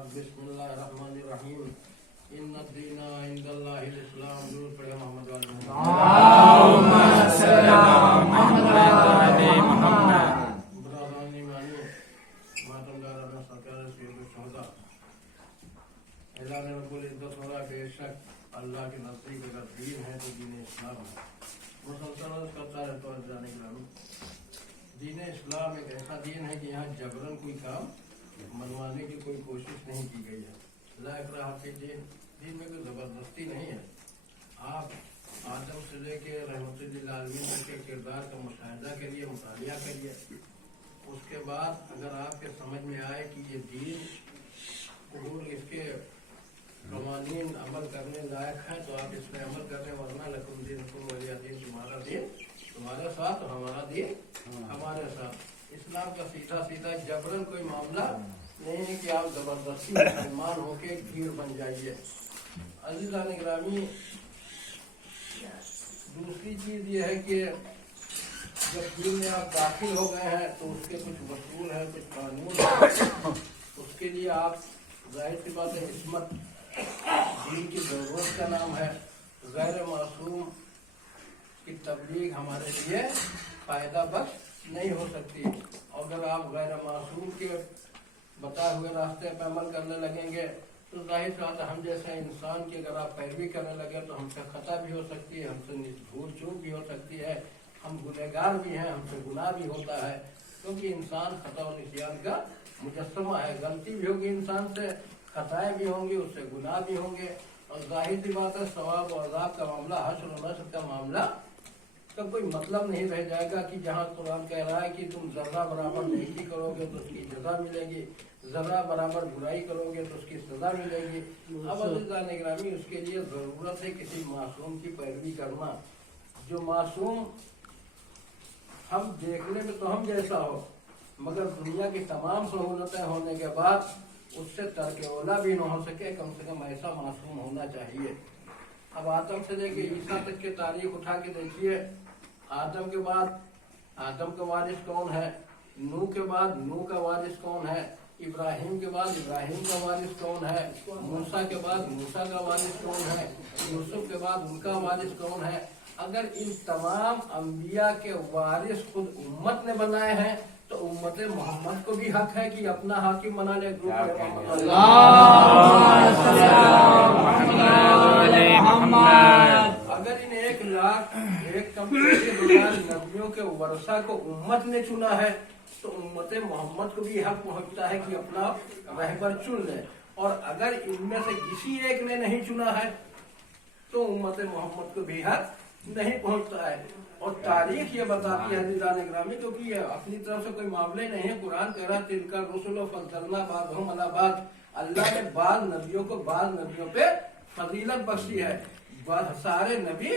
बाद बिस्मिल्लाहिर्रहमानिर्रहीम इन्नद्दीना इंदल्लाहिल इस्लाम। दुरूद पढ़े मोहम्मद वाले अल्लाहुम्मा सल्ली अला मुहम्मद व आले मुहम्मद। बुरानी मानी मातमदार अल्लाह सरकार सैयद शोहदा ऐलान रब्बुल इज्जत हो रहा बेशक अल्लाह के नजदीक अगर दीन है तो दीन इस्लाम है। मुसलसल करता रहता है जाने ग्रामीण दीन इस्लाम एक ऐसा दीन है कि यहाँ जबरन कोई काम मनवाने की कोई कोशिश नहीं की गई है। ला इकराह फी दीन, दीन में कोई जबरदस्ती नहीं है। आप आदम से लेके रहमतुल लिल आलमीन तक के किरदार का मुशाहिदा करिए, मुतालिया करिए। उसके बाद अगर आपके समझ में आए कि ये दीन और इसके कवानीन अमल करने लायक है तो आप इसमें अमल करने, वरना लकुम दीनुकुम वलिया दीन, तुम्हारा दीन तुम्हारे साथ और हमारा दीन हमारे साथ। इस्लाम का सीधा सीधा जबरन कोई मामला नहीं है कि आप जबरदस्ती मुसलमान होके भीड़ बन जाइए। अज़ीज़ान गिरामी, दूसरी चीज ये है कि जब दीन में आप दाखिल हो गए हैं तो उसके कुछ वसूल है, कुछ कानून है। उसके लिए आप जाहिर सी बात है इस्मत दीन की जरूरत का नाम है। गैर मासूम की तबलीग हमारे लिए फायदा बख्श नहीं हो सकती। अगर आप गैर मासूम के बताए हुए रास्ते पर अमल करने लगेंगे तो जाहिर बात है हम जैसे इंसान की अगर आप पैरवी करने लगे तो हमसे खता भी हो सकती है, हमसे भूल चूक भी हो सकती है, हम गुनहगार भी हैं, हमसे गुनाह भी होता है। क्योंकि इंसान खता और निस्यान का मुजस्समा है। गलती भी होगी इंसान से, खताएं भी होंगी, उससे गुनाह भी होंगे। और जाहिर सी बात है सवाब और अज़ाब का मामला, हश्र और नश्र का मामला का कोई मतलब नहीं रह जाएगा कि जहाँ कुरान कह रहा है कि तुम जर्रा बराबर नेकी करोगे तो उसकी सजा मिलेगी, जर्रा बराबर बुराई करोगे तो उसकी सजा मिलेगी। अब अज़ीज़ान गिरामी, उसके लिए जरूरत है किसी मासूम की पैरवी करना, जो मासूम हम देखने में तो हम जैसा हो मगर दुनिया की तमाम सहूलतें होने के बाद उससे तर्क औला भी न हो सके, कम से कम ऐसा मासूम होना चाहिए। अब आदम से लेके ईसा तक की तारीख उठा के देखिए। आदम के बाद आदम का वारिस कौन है, नूह के बाद नूह का वारिस कौन है, इब्राहिम के बाद इब्राहिम का वारिस कौन है, मूसा के बाद मूसा का वारिस कौन है, यूसुफ के बाद उनका वारिस कौन है। अगर इन तमाम अंबिया के वारिस खुद उम्मत ने बनाए हैं तो उम्मत मोहम्मद को भी हक है कि अपना हाकिम बना ले। अगर इन 1,01,2,000 नबियों के वर्षा को उम्मत ने चुना है तो उम्मत मोहम्मद को भी हक पहुंचता है कि अपना रहबर चुन ले। और अगर इनमें से किसी एक ने नहीं चुना है तो उम्मत मोहम्मद को भी हक नहीं पहुंचता है। और तारीख ये बताती है अज़ीज़ान गिरामी, क्योंकि ये अपनी तरफ से कोई मामले नहीं है। कुरान कह रहा तिलका रुसुल फज़्ज़लना बाज़हुम अला बाज़, अल्लाह ने बाज़ नबियों को बाज़ नबियों पे फजीलत बख्शी है। सारे नबी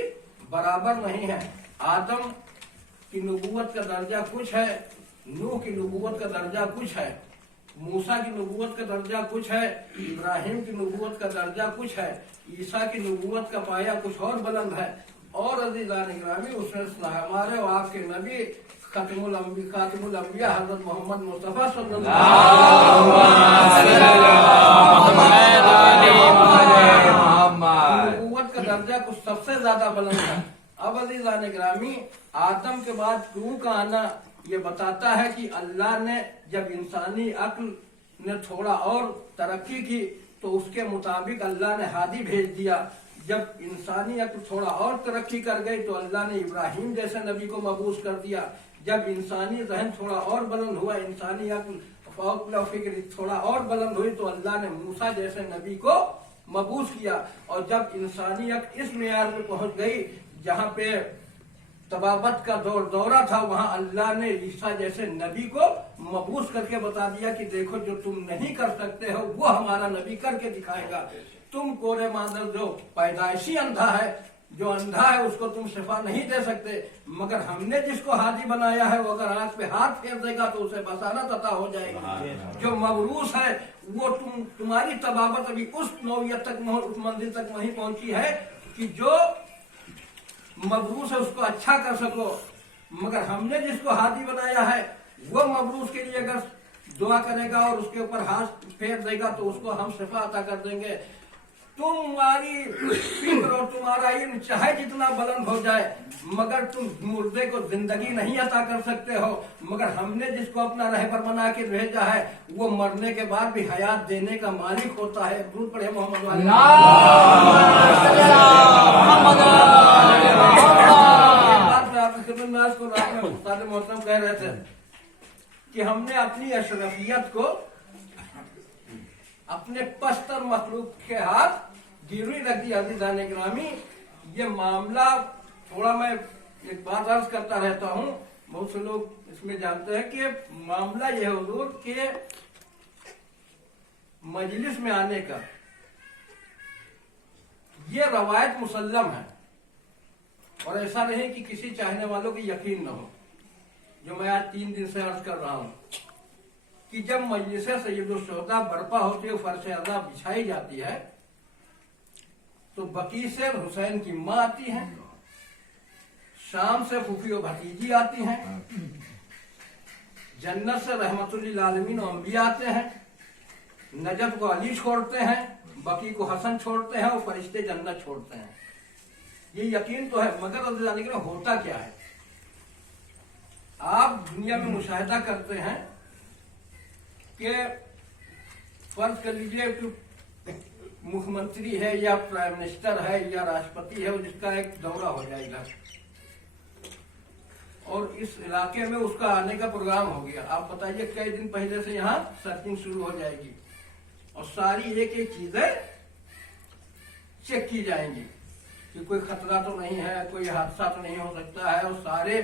बराबर नहीं है। आदम की नबूवत का दर्जा कुछ है, नूह की नबूवत का दर्जा कुछ है, मूसा की नबूवत का दर्जा कुछ है, इब्राहिम की नबूवत का दर्जा कुछ है, ईसा की नबूवत का पाया कुछ और बुलंद है। और अज़ीज़ान गिरामी, उसमें हमारे और आपके नबी खातिमुल अंबिया हज़रत मोहम्मद मुस्तफ़ा सल्लल्लाहु अलैहि वसल्लम नबूवत का दर्जा कुछ सबसे ज्यादा बुलंद है। अब अज़ीज़ान गिरामी, आदम के बाद नूह का आना ये बताता है कि अल्लाह ने जब इंसानी अक्ल ने थोड़ा और तरक्की की तो उसके मुताबिक अल्लाह ने हादी भेज दिया। जब इंसानी अक्ल थोड़ा और तरक्की कर गई तो अल्लाह ने इब्राहिम जैसे नबी को मबूस कर दिया। जब इंसानी जहन थोड़ा और बुलंद हुआ, इंसानी अक्ल फिक्र थोड़ा और बुलंद हुई तो अल्लाह ने मूसा जैसे नबी को मबूस किया। और जब इंसानी अक्ल इस मेयार में पहुंच गई जहाँ पे तबाबत का दौरा था, वहाँ अल्लाह ने ईसा जैसे नबी को मबूस करके बता दिया कि देखो जो तुम नहीं कर सकते हो वो हमारा नबी करके दिखाएगा। तुम कोरे मादर जो पैदाइशी अंधा है, जो अंधा है उसको तुम शिफा नहीं दे सकते, मगर हमने जिसको हादी बनाया है वो अगर आंख पे हाथ फेर देगा तो उसे बसारत अता हो जाएगी। जो मबरूस है वो तुम्हारी तबाबत अभी उस नौयत तक, उस मंजिल तक नहीं पहुंची है कि जो मबरूस है उसको अच्छा कर सको। मगर हमने जिसको हादी बनाया है वो मबरूस के लिए अगर दुआ करेगा और उसके ऊपर हाथ फेर देगा तो उसको हम शिफा अता कर देंगे। तुम्हारी फिक्र और तुम्हारा इल्म चाहे जितना बुलंद हो जाए, मगर तुम मुर्दे को जिंदगी नहीं अता कर सकते हो। मगर हमने जिसको अपना रहबर बना के भेजा है वो मरने के बाद भी हयात देने का मालिक होता है। दुरूद पढ़े मोहम्मद वाले। मोहतरम कह रहे थे कि हमने अपनी अशरफियत को अपने पस्तर मखलूक के हाथ गिरवी रख दिया। अज़ीज़ान गिरामी, ये मामला थोड़ा मैं एक बात अर्ज करता रहता हूँ, बहुत से लोग इसमें जानते हैं कि मामला यह हुजूर के मजलिस में आने का ये रवायत मुसल्लम है और ऐसा नहीं कि किसी चाहने वालों की यकीन न हो। जो मैं आज 3 दिन से अर्ज कर रहा हूँ कि जब मजलिस सैयदुल शुहदा बर्पा होती है, फर्श अज़ा बिछाई जाती है, तो बकी से हुसैन की माँ आती है, शाम से फूफी और भतीजी आती हैं, जन्नत से रहमतुल्लिल आलमीन और अंबिया आते हैं, नजफ को अली छोड़ते हैं, बकी को हसन छोड़ते हैं और फरिश्ते जन्नत छोड़ते हैं। ये यकीन तो है, मगर अल्लाह होता क्या है? आप दुनिया में मुशाहिदा करते हैं कि फर्ज कर लीजिए कि मुख्यमंत्री है या प्राइम मिनिस्टर है या राष्ट्रपति है, जिसका एक दौरा हो जाएगा और इस इलाके में उसका आने का प्रोग्राम हो गया। आप बताइए कई दिन पहले से यहाँ सर्चिंग शुरू हो जाएगी और सारी एक एक चीजें चेक की जाएंगी कि कोई खतरा तो नहीं है, कोई हादसा तो नहीं हो सकता है, और सारे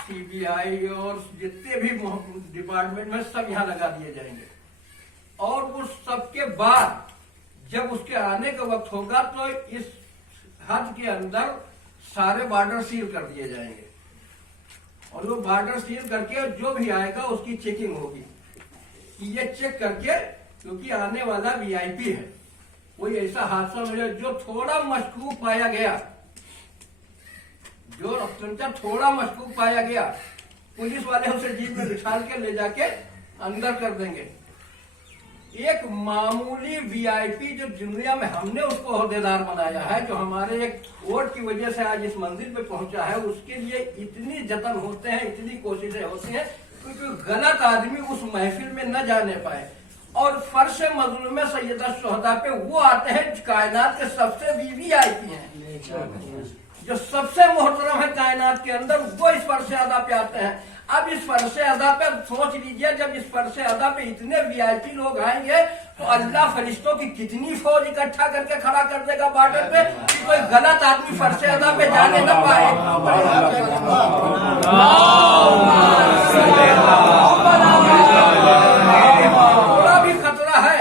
सीबीआई और जितने भी डिपार्टमेंट में सब यहाँ लगा दिए जाएंगे। और उस सब के बाद जब उसके आने का वक्त होगा तो इस हद के अंदर सारे बॉर्डर सील कर दिए जाएंगे और वो बॉर्डर सील करके जो भी आएगा उसकी चेकिंग होगी कि ये चेक करके, क्योंकि आने वाला वीआईपी है, कोई ऐसा हादसा हो जाए जो थोड़ा मशकूक पाया गया, जो थोड़ा मशकूक पाया गया, पुलिस वाले उसे जीप में बिठाल के ले जाके अंदर कर देंगे। एक मामूली वीआईपी जो दुनिया में हमने उसको ओहदेदार बनाया है, जो हमारे एक वोट की वजह से आज इस मंजिल पे पहुंचा है, उसके लिए इतनी जतन होते हैं, इतनी कोशिशें होती हैं कि कोई गलत आदमी उस महफिल में न जाने पाए। और फर्श मज़लूम सैयदा शुहदा पे वो आते हैं कायनात के सबसे वीवीआईपी हैं, जो सबसे मोहतरम है कायनात के अंदर, वो इस फर्श अदा पे आते हैं। अब इस फर्श अदा पे सोच लीजिए, जब इस फर्श अदा पे इतने वीआईपी लोग आएंगे तो अल्लाह फरिश्तों की कितनी फौज इकट्ठा करके खड़ा कर देगा बॉर्डर पे कि कोई गलत आदमी फर्श अदा पे जाने न पाए। थोड़ा भी खतरा है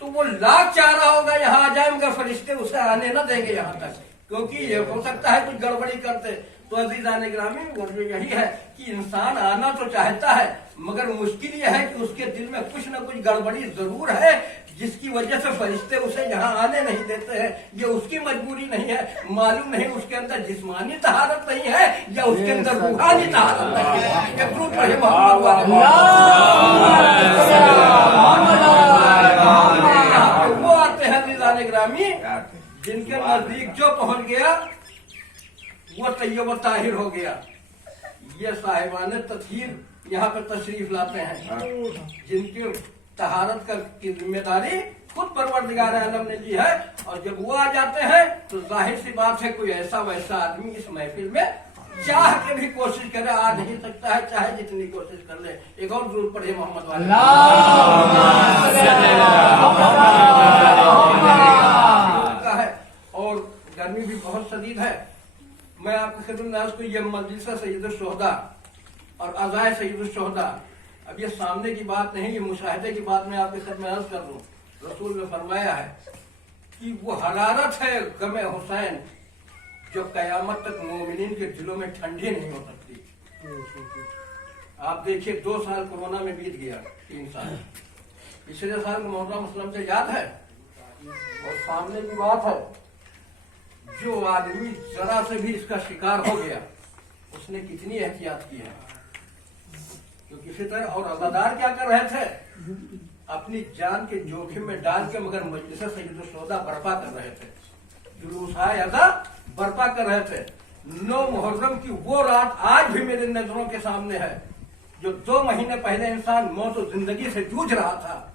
तो वो लाख चाह रहा होगा यहाँ आ जाए, मगर फरिश्ते उसे आने न देंगे यहाँ तक, क्योंकि ये हो सकता है कुछ गड़बड़ी करते। तो अज़ीज़ान गिरामी, यही है कि इंसान आना तो चाहता है, मगर मुश्किल यह है कि उसके दिल में कुछ न कुछ गड़बड़ी जरूर है, जिसकी वजह से फरिश्ते उसे यहाँ आने नहीं देते हैं। ये उसकी मजबूरी नहीं है, मालूम नहीं उसके अंदर जिस्मानी तहारत नहीं है या उसके अंदर रूहानी तहारत नहीं है। वो आते हैं अज़ीज़ान गिरामी जिनके नजदीक जो पहुंच गया वो तैयब व ताहिर हो गया। ये साहिबान तत्हीर यहाँ पे तशरीफ लाते हैं, जिनकी तहारत का की जिम्मेदारी खुद परवरदिगार आलम ने की है। और जब वो आ जाते हैं तो जाहिर सी बात है कोई ऐसा वैसा आदमी इस महफिल में चाह के भी कोशिश करे आ नहीं सकता है, चाहे जितनी कोशिश कर ले। एक और जरूर पढ़े मोहम्मद वाले। और गर्मी भी बहुत शदीद है। मैं आपको खिदमत को ये मजलिस सैयदुल शुहदा और अज़ाए सैयदुल शुहदा, अब ये सामने की बात नहीं, ये मुशाहिदे की बात मैं आपके साथ में अर्ज कर दूं। रसूल ने फरमाया है कि वो हरारत है गमे हुसैन जो कयामत तक मोमिनीन के दिलों में ठंडी नहीं हो सकती। आप देखिए 2 साल कोरोना में बीत गया, 3 साल, पिछले साल मोहर्रम मुस्लिम से याद है। और सामने की बात है, जो आदमी जरा से भी इसका शिकार हो गया उसने कितनी एहतियात की है। जो किसी तरह, और अज़ादार क्या कर रहे थे, अपनी जान के जोखिम में डाल के मगर मजलिस सैयद सौदा बर्पा कर रहे थे, जुलूस अज़ा बर्पा कर रहे थे। 9 मुहर्रम की वो रात आज भी मेरे नजरों के सामने है, जो 2 महीने पहले इंसान मौत और जिंदगी से जूझ रहा था।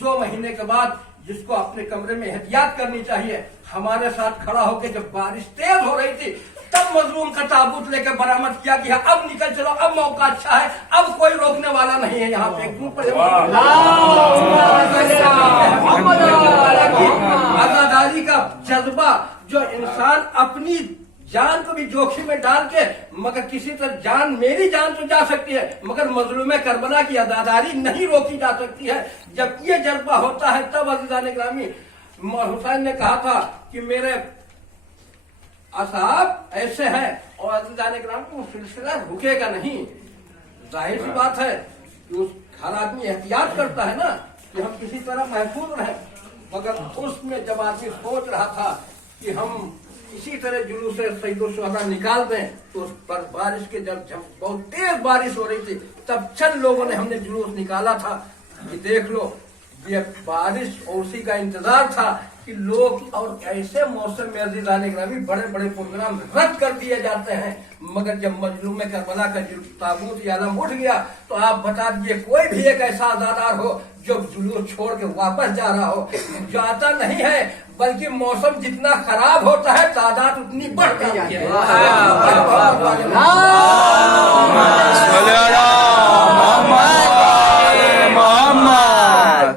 2 महीने के बाद जिसको अपने कमरे में एहतियात करनी चाहिए, हमारे साथ खड़ा होकर जब बारिश तेज हो रही थी तब मजलूम का ताबूत लेकर बरामद किया गया। अब निकल चलो, अब मौका अच्छा है, अब कोई रोकने वाला नहीं है। यहाँ पे आजादारी का जज्बा, जो इंसान अपनी जान को भी जोखिम में डाल के, मगर किसी तरह जान, मेरी जान तो जा सकती है मगर मजलूम करबला की आजादारी नहीं रोकी जा सकती है। जब ये जज्बा होता है तब अज़ीज़ान ग्रामी, हुसैन ने कहा था कि मेरे असहाब ऐसे हैं, और अज़ीज़ान ग्रामी वो सिलसिला रुकेगा नहीं। जाहिर सी बात है कि उस हर आदमी एहतियात करता है ना कि हम किसी तरह महफूज रहें, मगर उसमें जब आदमी सोच रहा था कि हम इसी तरह जुलूस सैयद शुहदा निकाल दें, तो उस पर बारिश के जब बहुत तेज बारिश हो रही थी तब चंद लोगों ने हमने जुलूस निकाला था कि देख लो ये बारिश, और उसी का इंतजार था कि लोग, और ऐसे मौसम में अज़ीज़ान ग्रामी बड़े बड़े प्रोग्राम रद्द कर दिए जाते हैं, मगर जब मजलूम करबला का ताबूत आलम उठ गया तो आप बता दीजिए कोई भी एक ऐसा अज़ादार हो जो जुलूस छोड़ के वापस जा रहा हो, जाता नहीं है, बल्कि मौसम जितना खराब होता है तादाद उतनी बढ़ जाती है।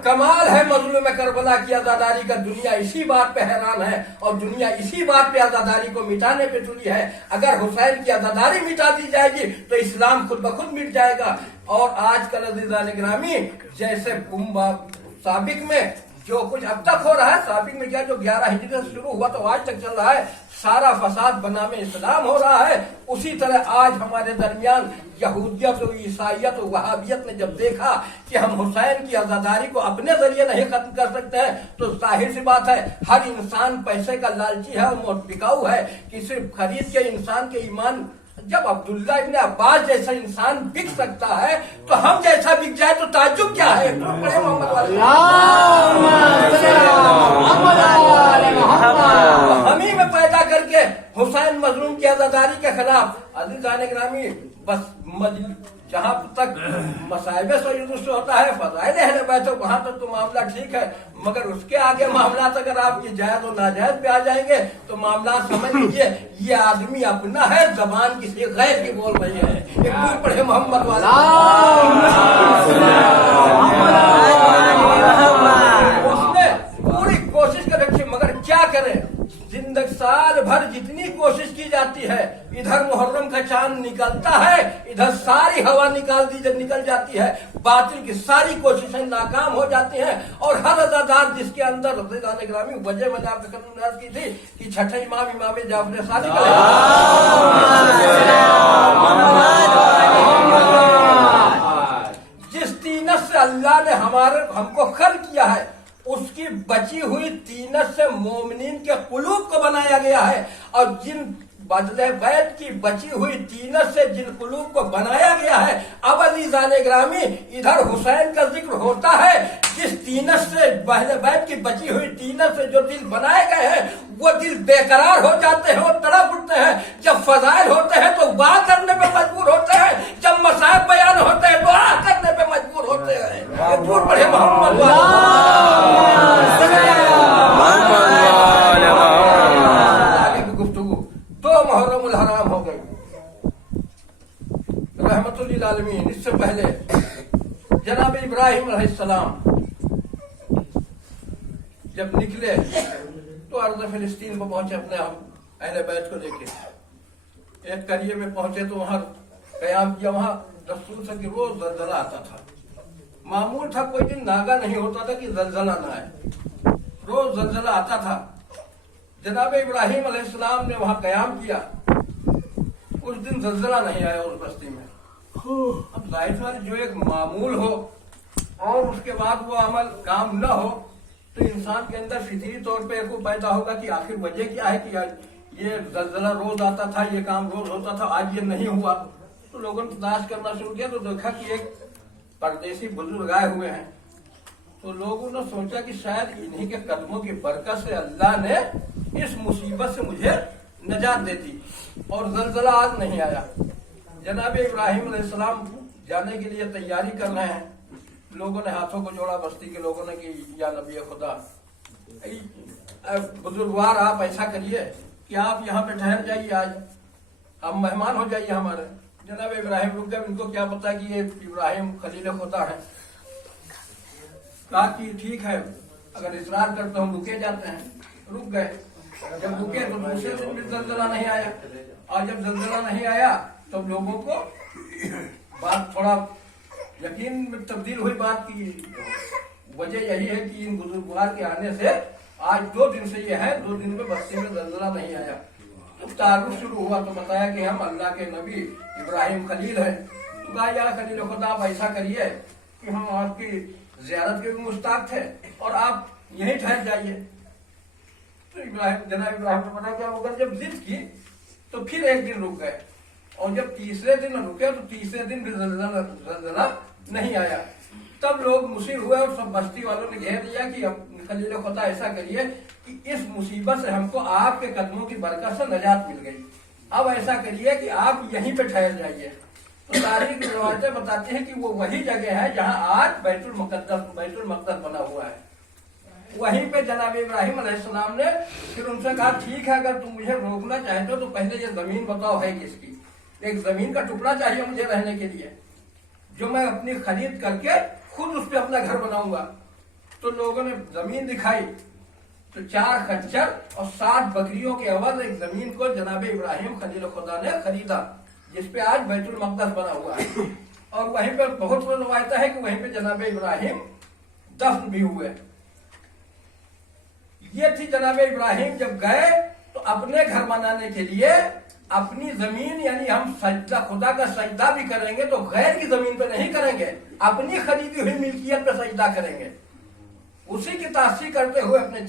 कमाल है मजलूम करबला की आजादारी का। दुनिया इसी बात पे हैरान है और दुनिया इसी बात पे आजादारी को मिटाने पे तुली है। अगर हुसैन की आजादारी मिटा दी जाएगी तो इस्लाम खुद ब खुद मिट जाएगा। और आजकल अज़ीज़ान ग्रामी, जैसे साबिक में जो कुछ अब तक हो रहा है, साबिक में क्या, जो 11 हिजरी से शुरू हुआ तो आज तक चल रहा है, सारा फसाद बनामे इस्लाम हो रहा है। उसी तरह आज हमारे दरमियान यहूदियत और ईसाइयत और वहाबियत ने जब देखा कि हम हुसैन की आजादारी को अपने जरिए नहीं खत्म कर सकते हैं, तो जाहिर सी बात है हर इंसान पैसे का लालची है और बिकाऊ है कि सिर्फ खरीद के इंसान के ईमान, जब अब्दुल्ला इब्न अब्बास जैसा इंसान बिक सकता है तो हम जैसा बिक जाए तो ताज्जुब क्या है। हम ही में पैदा करके हुसैन मजलूम की आजादारी के खिलाफ, अज़ीज़ान ग्रामी, बस जहाँ तक मसाइबे से होता है, फज़ाइल अहले बैत, वहां तक तो मामला ठीक है, मगर उसके आगे मामला अगर आपकी जायज और नाजायज पे आ जाएंगे तो मामला समझ लीजिए ये आदमी अपना है, जबान किसी गैर की बोल रही है। एक दूर पढ़े मोहम्मद वाला, उसने पूरी कोशिश कर रखी, मगर क्या करे, जिंदगी साल भर जितनी कोशिश की जाती है, इधर मुहर्रम का चांद निकलता है, इधर सारी हवा निकल जाती है, बातिल की सारी कोशिशें नाकाम हो जाती हैं। और हर अज़ादार जिसके अंदर, अज़ीज़ान ग्रामी, वजह मैंने आपके कदम की थी कि छठे इमाम जाफर सादिक जिस तीनत से अल्लाह ने हमको खल्क़ किया है, उसकी बची हुई तीनत से मोमिनीन के कुलूब को बनाया गया है। और जिन बदले बैत की बची हुई तीनत से जिन कुलूब को बनाया गया है, अब अज़ीज़ान ग्रामी इधर हुसैन का जिक्र होता है, जिस तीनत से बहले बैत की बची हुई तीनत से जो दिल बनाए गए हैं वो दिल बेकरार हो जाते हैं और तड़प उठते हैं। जब फजाइल होते हैं तो वाह करने पे मजबूर होते हैं, जब मसाइब बयान होते हैं तो आ करने पे मजबूर होते हैं। दूर पढ़े मोहम्मद गुफ्तगू। 2 मुहर्रमुल हराम हो गई रहमतुल लिल आलमीन। इससे पहले जनाब इब्राहिम अलैहिस्सलाम जब निकले तो अर्ज़ फिलिस्तीन को पहुंचे, अपने अहले बैत को लेके एक करिए में पहुंचे तो वहां कयाम किया। वहां रसूल से कि रोज जलजला आता था, मामूल था, कोई दिन नागा नहीं होता था कि जलजला ना आए, रोज जलजला आता था। जनाब इब्राहिम अलैहिस्सलाम ने वहां कयाम किया, उस दिन जलजला नहीं आया उस बस्ती में। अब जाहिर जो एक मामूल हो और उसके बाद वो अमल काम न हो तो इंसान के अंदर फितरी तौर पे को पैदा होगा कि आखिर वजह क्या है कि ये जलजला रोज आता था, ये काम रोज होता था, आज ये नहीं हुआ। तो تو لوگوں نے تلاش کرنا شروع کیا تو دیکھا کہ ایک پردیسی بزرگ آئے ہوئے ہیں. تو لوگوں نے سوچا کہ شاید انہی کے قدموں کی برکت سے اللہ نے اس مصیبت سے مجھے نجات دیتی اور زلزلہ آج نہیں آیا. جناب ابراہیم علیہ السلام جانے کے لیے تیاری کر رہے ہیں. لوگوں نے ہاتھوں کو جوڑا بستی کے لوگوں نے کہ یا نبی خدا بزرگوار آپ ایسا کریے کہ آپ یہاں پہ ٹھہر جائیے, آج آپ مہمان ہو جائیے ہمارے. جناب ابراہیم رک گئے, ان کو کیا پتا کہ یہ ابراہیم خلیل خدا ہے. کہا کہ ٹھیک ہے, اگر اصرار کرتے ہم رکے جاتے ہیں. رک گئے. جب رکے تو دوسرے دن بھی زلزلہ نہیں آیا, اور جب زلزلہ نہیں آیا تو لوگوں کو بات تھوڑا یقین میں تبدیل ہوئی. بات کی وجہ یہی ہے کہ ان بزرگوار کے آنے سے آج 2 دن سے یہ ہے, 2 دن میں بستی میں زلزلہ نہیں آیا. جب تعارف شروع ہوا تو بتایا کہ ہم اللہ کے نبی ابراہیم خلیل ہیں. تو کہا یا خلیل خدا آپ ایسا کریے کہ ہم آپ کی زیارت کے بھی مشتاق تھے اور آپ یہیں ٹھہر جائیے. تو جناب ابراہیم نے پتا کیا ہوگا, جب ضد کی تو پھر ایک دن رک گئے, اور جب تیسرے دن رکے تو تیسرے دن بھی زلزلہ نہیں آیا. تب لوگ مصر ہوئے اور سب بستی والوں نے گھیر دیا کہ خلیل خدا ایسا کریے کہ اس مصیبت سے ہم کو آپ کے قدموں کی برکت سے نجات مل گئی. اب ایسا کریے کہ آپ یہیں پہ ٹھہر جائیے. تو تاریخ کی روایتیں بتاتی ہیں کہ وہ وہی جگہ ہے جہاں آج بیت المقدس بنا ہوا ہے. وہیں پہ جناب ابراہیم علیہ السلام نے پھر ان سے کہا ٹھیک ہے, اگر تم مجھے روکنا چاہتے ہو تو پہلے یہ زمین بتاؤ ہے کس کی. ایک زمین کا ٹکڑا چاہیے مجھے رہنے کے لیے, جو میں اپنی خرید کر کے خود اس پہ اپنا گھر بناؤں گا. تو لوگوں نے زمین دکھائی تو 4 خچر اور 60 بکریوں کے عوض ایک زمین کو جناب ابراہیم خلیل خدا نے خریدا, جس پہ آج بیت المقدس بنا ہوا ہے. اور وہیں پہ بہت سی روایت ہے کہ وہیں پہ جناب ابراہیم دفن بھی ہوئے. یہ تھی جناب ابراہیم جب گئے تو اپنے گھر بنانے کے لیے اپنی زمین, یعنی ہم سجدہ خدا کا سجدہ بھی کریں گے تو غیر کی زمین پہ نہیں کریں گے, اپنی خریدی ہوئی ملکیت پہ سجدہ کریں گے. اسی کی تاسیح کرتے ہوئے اپنے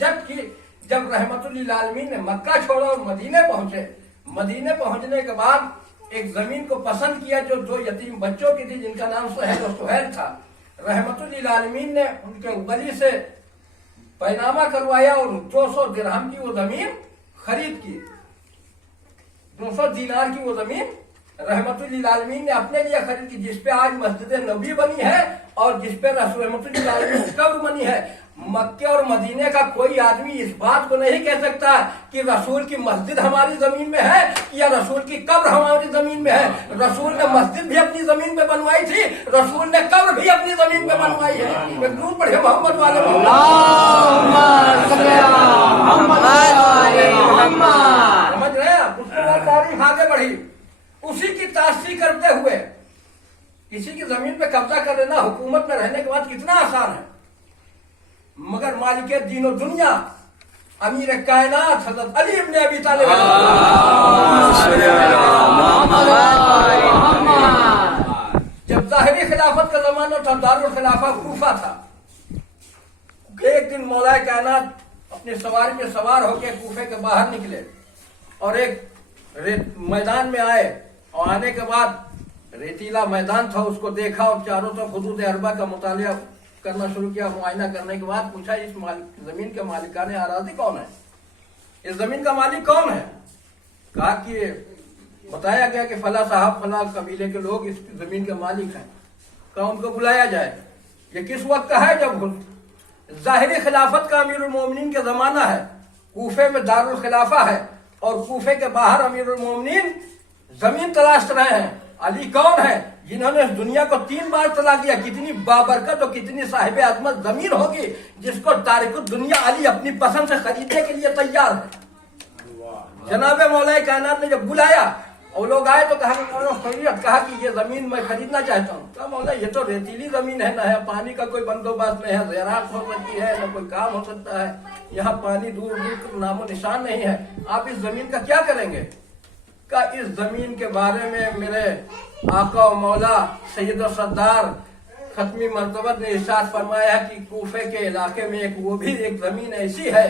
جب رحمت للعالمین نے مکہ چھوڑا اور مدینے پہنچے, مدینے پہنچنے کے بعد ایک زمین کو پسند کیا جو 2 یتیم بچوں کی تھی, جن کا نام سہیل تھا. رحمت للعالمین نے ان کے ولی سے پیغامہ کروایا اور 200 درہم کی وہ زمین خرید کی. 200 دینار کی وہ زمین رحمت للعالمین نے اپنے لیے خرید کی, جس پہ آج مسجد نبی بنی ہے اور جس پہ رحمت للعالمین کی قبر بنی ہے. مکے اور مدینے کا کوئی آدمی اس بات کو نہیں کہہ سکتا کہ رسول کی مسجد ہماری زمین میں ہے یا رسول کی قبر ہماری زمین میں ہے. رسول نے مسجد بھی اپنی زمین پہ بنوائی تھی, رسول نے قبر بھی اپنی زمین پہ بنوائی ہے. درود پڑھے محمد والے سمجھ رہے ہیں آپ. اس کے بعد تاریخ آگے بڑھی. اسی کی تاسیح کرتے ہوئے کسی کی زمین پہ قبضہ کر لینا حکومت میں رہنے کے بعد کتنا آسان ہے, مگر مالک دین و دنیا امیر کائنات حضرت علی ابن ابی طالب جب ظاہری خلافت کا زمانہ تھا, دارالخلافہ کوفہ تھا. ایک دن مولا کائنات اپنی سواری پہ سوار ہو کے کوفے کے باہر نکلے اور ایک میدان میں آئے, اور آنے کے بعد ریتیلا میدان تھا, اس کو دیکھا اور چاروں طرف حدود اربع کا مطالعہ کرنا شروع کیا. معائنہ کرنے کے بعد پوچھا اس زمین کے مالکان اراضی کون ہے, اس زمین کا مالک کون ہے. کہا کہ بتایا گیا کہ فلاں صاحب فلاں قبیلے کے لوگ اس زمین کے مالک ہیں. کہا ان کو بلایا جائے. یہ کس وقت کا ہے جب ظاہری خلافت کا امیر المومنین کا زمانہ ہے, کوفے میں دارالخلافہ ہے اور کوفے کے باہر امیر المومنین زمین تلاش رہے ہیں. علی کون ہے جنہوں نے اس دنیا کو 3 بار چلا دیا. کتنی بابرکت اور کتنی صاحب عظمت زمین ہوگی جس کو تارک الدنیا علی اپنی پسند سے خریدنے کے لیے تیار ہے. جناب مولا کائنات نے جب بلایا اور لوگ آئے تو کہا کہ یہ زمین میں خریدنا چاہتا ہوں. کہا مولا یہ تو ریتیلی زمین ہے, نہ ہے پانی کا کوئی بندوبست نہیں ہے, زراعت ہو سکتی ہے نہ کوئی کام ہو سکتا ہے, یہاں پانی دور دور نام و نشان نہیں ہے, آپ اس زمین کا کیا کریں گے. کہ اس زمین کے بارے میں میرے آقا و مولا سید و سردار ختمی مرتبہ نے ارشاد فرمایا کہ کوفے کے علاقے میں وہ بھی ایک زمین ایسی ہے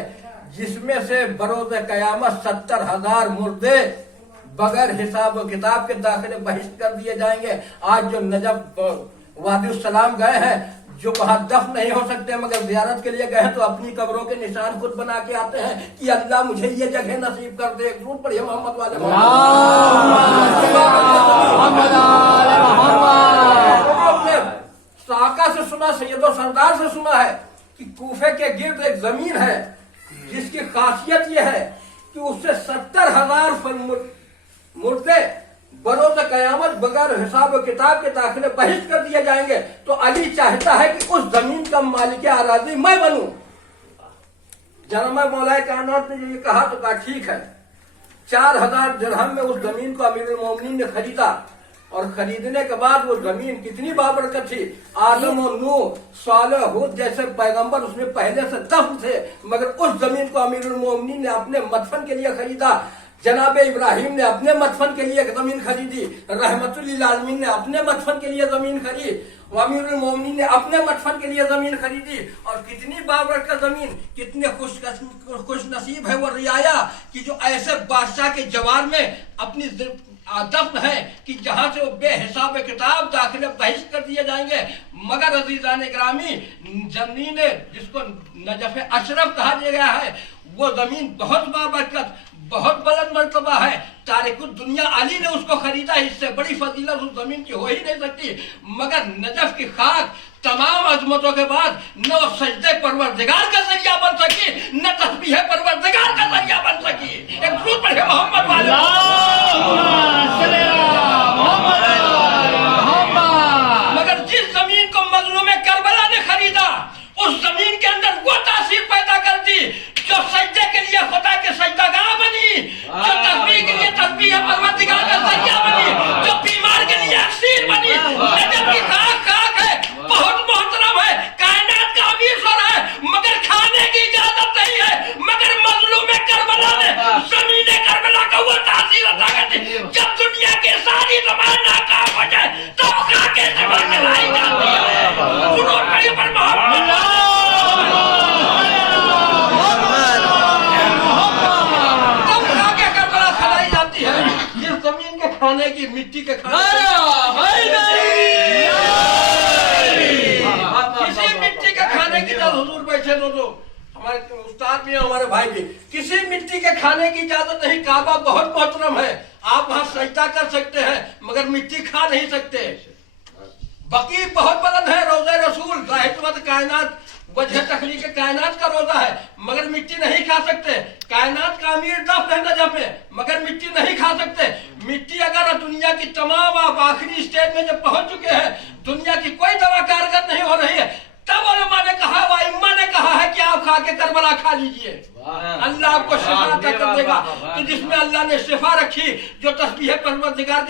جس میں سے بروز قیامت 70,000 مردے बगैर हिसाब व किताब के दाखिले बहिष्ट कर दिए जाएंगे। आज जो नजफ वादिउस्सलाम गए हैं, जो वहां दफन नहीं हो सकते मगर जियारत के लिए गए हैं, तो अपनी कब्रों के निशान खुद बना के आते हैं कि अल्लाह मुझे ये जगह नसीब कर दे। दुरूद पढ़िए मोहम्मद वाले साका से सुना, सैयदो सरदार से सुना है कि कूफे के गिर्द एक जमीन है जिसकी खासियत यह है कि उससे 70,000 मुर्दे बरोज़ क़यामत बगैर हिसाब व किताब के दाखिले बहिष्ट कर दिए जाएंगे। तो अली चाहता है कि उस जमीन का मालिक आराजी मैं बनूं। जनाब मौलाए कायनात ने ये कहा तो कहा ठीक है। 4,000 दिरहम में उस जमीन को अमीरुल मोमिनीन ने खरीदा, और खरीदने के बाद वो जमीन कितनी बाबरकत थी। आदम और नूह, सालेह, हूद जैसे पैगंबर उसमें पहले से दफन थे, मगर उस जमीन को अमीरुल मोमिनीन ने अपने मदफन के लिए खरीदा। जनाब इब्राहिम ने अपने मदफन के लिए जमीन खरीदी, रहमतुल लिल आलमीन ने अपने मदफन के लिए जमीन खरीदी, अमीरुल मोमिनीन ने अपने मदफन के लिए जमीन खरीदी। और कितनी बाबरकत जमीन, कितने खुश नसीब है वो रियाया कि जो ऐसे बादशाह के जवार में अपनी दफन है कि जहां से वो बेहिसाब किताब दाखिले बहिष्ट कर दिए जाएंगे। मगर अजीजान ग्रामी, जमीन जिसको नजफ अशरफ कहा गया है, वो जमीन बहुत बाबरकत, बहुत बुलंद मर्तबा है। तारिकुल दुनिया अली ने उसको खरीदा, इससे बड़ी फजीलत उस जमीन की हो ही नहीं सकती। मगर नजफ की खाक तमाम अजमतों के बाद न सजदे परवरदिगार का जरिया बन सकी, न तस्बीह परवरदिगार का जरिया बन सकी। एक दुरूद पढ़िए मोहम्मद वाले। मगर जिस जमीन को मजलूम करबला ने खरीदा, उस जमीन के अंदर वो तासीर पैदा कर दी जो सजदे के लिए खुदा के सजदागाह बनी, जो तस्बीह के लिए तस्बीह परवरदिगार का जरिया बनी, जो बीमार के लिए अक्सीर बनी। नजफ की खाक है, बहुत मोहतरम है, कायनात का अमीर है, मगर खाने की इजाजत नहीं है। मगर मजलूम करबला ने जमीन करबला का वो तासीर अता कर दी। जब दुनिया के सारी ज़बान नाकाम हो जाए तो खा के ज़बान चलाई जाती है। दुरूद पढ़िए पर मोहम्मद। जमीन के खाने की, मिट्टी के खाने किसी मिट्टी के खाने की इजाजत, हुजूर बैठे दो हमारे उस्ताद भी हमारे भाई भी, किसी मिट्टी के खाने की इजाजत नहीं। काबा बहुत मोहतरम है, आप वहां सजदा कर सकते हैं मगर मिट्टी खा नहीं सकते। बकी बहुत बुलंद है, रोज़ा रसूल जाहिर कायनात वजह तखलीक कायनात का रोजा है, मगर मिट्टी नहीं खा सकते। कायनात का अमीर दफन है नजफ में, मगर मिट्टी नहीं खा सकते। मिट्टी अगर दुनिया की तमाम आप आखिरी स्टेज में जब पहुंच चुके हैं, दुनिया की कोई दवा कारगर नहीं हो रही है, तब उलमा ने कहा, वाइम्मा ने कहा है कि आप खा के करबला खा लीजिए, अल्लाह आपको शिफा अता कर देगा। तो जिसमें अल्लाह ने शिफा रखी, जो तस्बीह परवरदिगार